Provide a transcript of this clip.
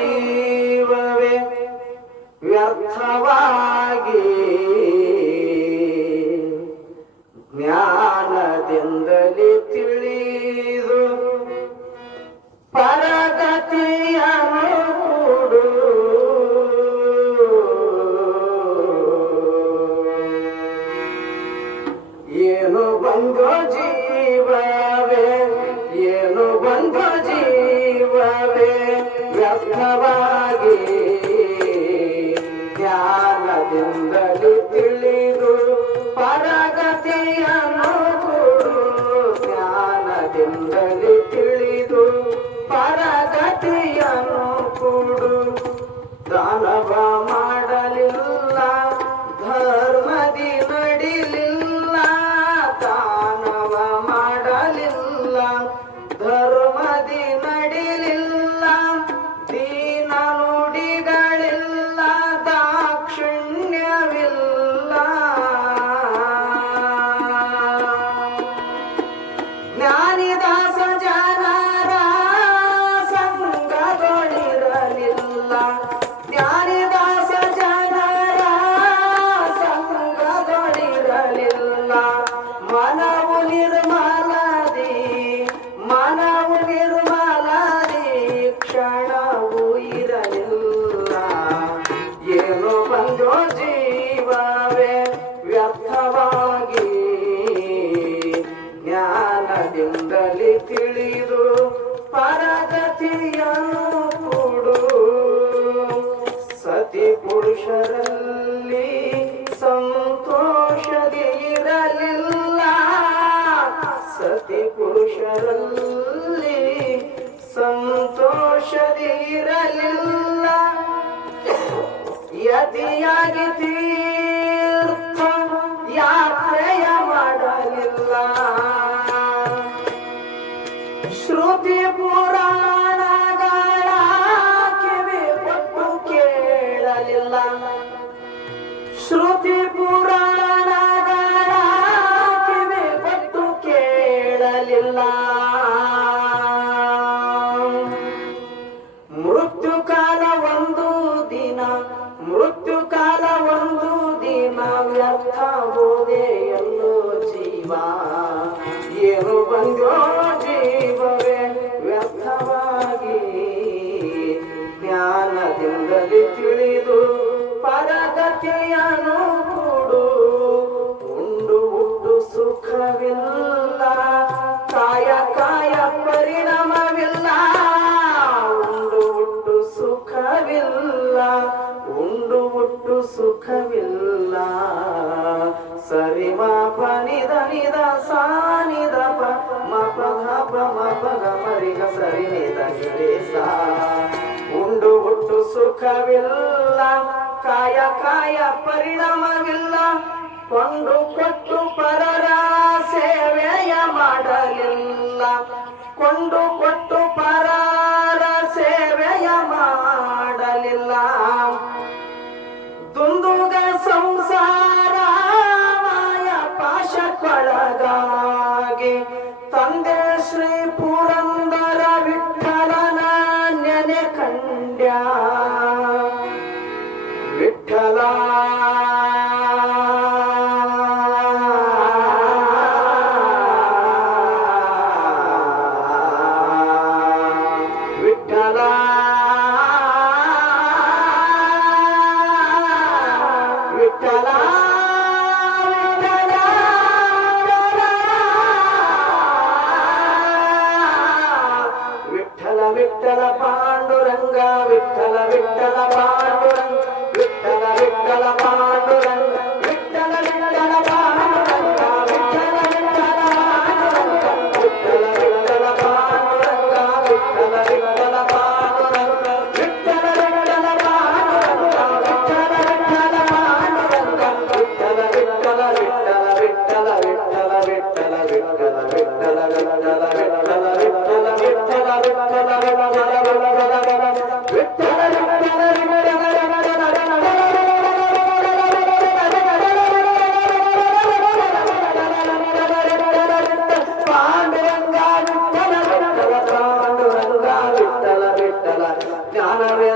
ಜೀವವೇ ವ್ಯರ್ಥವಾಗಿ మనవు నిర్మలాది మనవు నిర్మలాది క్షణವು ಇರಲಿಲ್ಲ. ಏನು ಬಂದೋ ಜೀವವೇ ವ್ಯರ್ಥವಾಗಿ ತಿಳಿದು ಪರಗತಿಯನ್ನು ಕೊಡು. ಸತಿ ಪುರುಷರಲ್ಲ ಪುರುಷರಲ್ಲಿ ಸಂತೋಷದಿರಲಿಲ್ಲ. ಯತಿಯಾಗಿ ತೀರ್ಥ ಯಾತ್ರೆಯ ಮಾಡಲಿಲ್ಲ. ಶ್ರುತಿ ಪುರಾಣಗಳ ಕಿವಿ ಕೊಟ್ಟು ಕೇಳಲಿಲ್ಲ. ಶ್ರುತಿ ಪುರಾಣಗಳ ಸರಿ ಮಾಪ ನಿದ ನಿದ ಸಾನಿದ ಪ, ಮ, ಪ ಧ ಪ, ಮ, ಪ ಗ ಮರಿಗ ಸರಿ ನಿದ ನಿರೆ ಸಾ. ಉಂಡು ಹುಟ್ಟು ಸುಖವಿಲ್ಲ, ಕಾಯ ಕಾಯ ಪರಿಣಾಮವಿಲ್ಲ, ಕೊಂಡು ಕೊಟ್ಟು ಪರರ ಸೇವೆಯ ಮಾಡಲಿಲ್ಲ. ಕೊಂಡು ಕೊಟ್ಟು தண்டே ஸ்ரீ విఠల పాండురంగా విఠల విఠల పా জানাবে